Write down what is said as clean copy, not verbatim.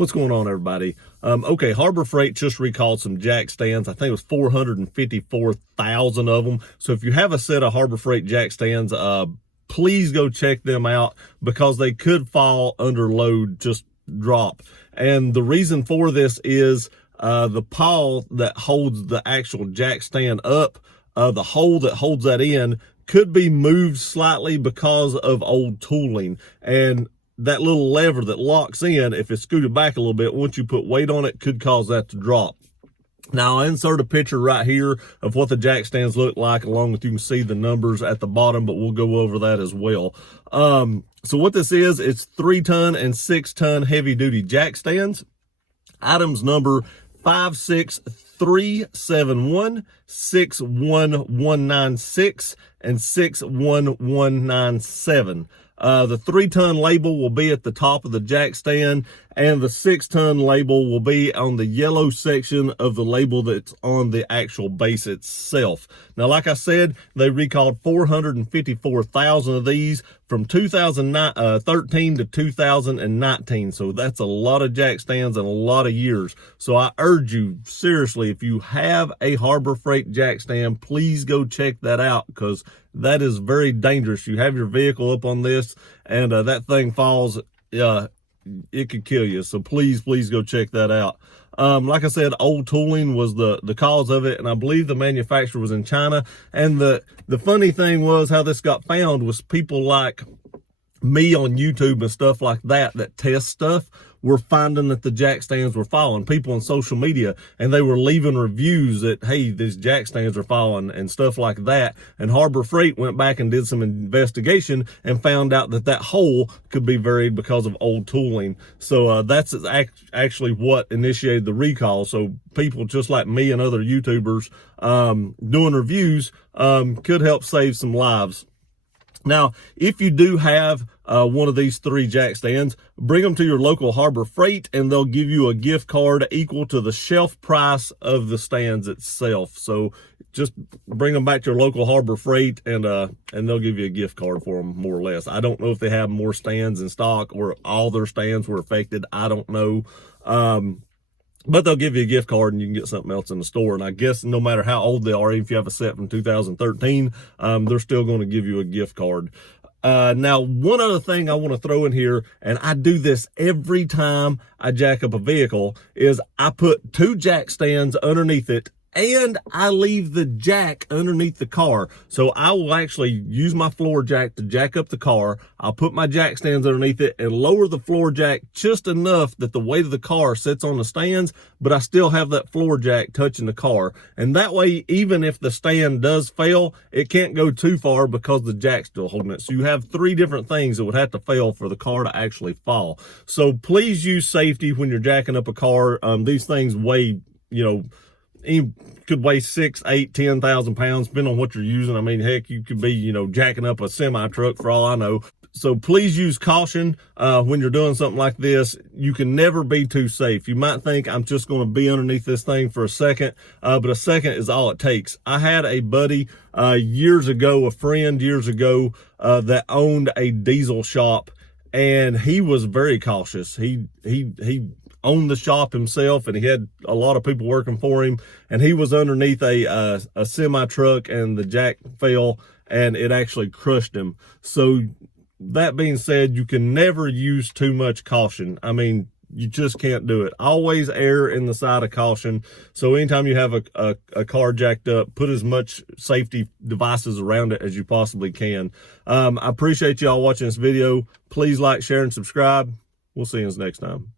What's going on, everybody? Okay, Harbor Freight just recalled some jack stands. I think it was 454,000 of them. So if you have a set of Harbor Freight jack stands, please go check them out because they could fall under load, just drop. And the reason for this is the pawl that holds the actual jack stand up, the hole that holds that in could be moved slightly because of old tooling. And that little lever that locks in, if it's scooted back a little bit, once you put weight on it, could cause that to drop. Now, I insert a picture right here of what the jack stands look like, along with you can see the numbers at the bottom, but we'll go over that as well. So what this is, it's 3-ton and 6-ton heavy-duty jack stands. Items number 56371, 61196, and 61197. The 3-ton label will be at the top of the jack stand, and the 6-ton label will be on the yellow section of the label that's on the actual base itself. Now, like I said, they recalled 454,000 of these from 2013 to 2019. So that's a lot of jack stands and a lot of years. So I urge you, seriously, if you have a Harbor Freight jack stand, please go check that out because that is very dangerous. You have your vehicle up on this and that thing falls, it could kill you. So please go check that out. Like I said, old tooling was the cause of it, and I believe the manufacturer was in China. And the funny thing was how this got found was people like me on YouTube and stuff like that test stuff were finding that the jack stands were falling. People on social media, and they were leaving reviews that, hey, these jack stands are falling and stuff like that. And Harbor Freight went back and did some investigation and found out that that hole could be varied because of old tooling. So that's actually what initiated the recall. So people just like me and other YouTubers doing reviews could help save some lives. Now, if you do have one of these 3 jack stands, bring them to your local Harbor Freight and they'll give you a gift card equal to the shelf price of the stands itself. So just bring them back to your local Harbor Freight and they'll give you a gift card for them, more or less. I don't know if they have more stands in stock or all their stands were affected. I don't know. But they'll give you a gift card and you can get something else in the store. And I guess no matter how old they are, even if you have a set from 2013, they're still going to give you a gift card. Now, one other thing I want to throw in here, and I do this every time I jack up a vehicle, is I put 2 jack stands underneath it and I leave the jack underneath the car. So I will actually use my floor jack to jack up the car. I'll put my jack stands underneath it and lower the floor jack just enough that the weight of the car sits on the stands, but I still have that floor jack touching the car. And that way, even if the stand does fail, it can't go too far because the jack's still holding it. So you have 3 different things that would have to fail for the car to actually fall. So please use safety when you're jacking up a car. These things weigh, could weigh 6, 8, 10,000 pounds, depending on what you're using. I mean, heck, you could be, jacking up a semi truck for all I know. So please use caution when you're doing something like this. You can never be too safe. You might think I'm just going to be underneath this thing for a second, but a second is all it takes. I had a buddy years ago, that owned a diesel shop, and he was very cautious. He owned the shop himself, and he had a lot of people working for him, and he was underneath a semi truck, and the jack fell and it actually crushed him. So that being said, you can never use too much caution. I mean, you just can't do it. Always err in the side of caution. So anytime you have a car jacked up, put as much safety devices around it as you possibly can. I appreciate y'all watching this video. Please like, share, and subscribe. We'll see you next time.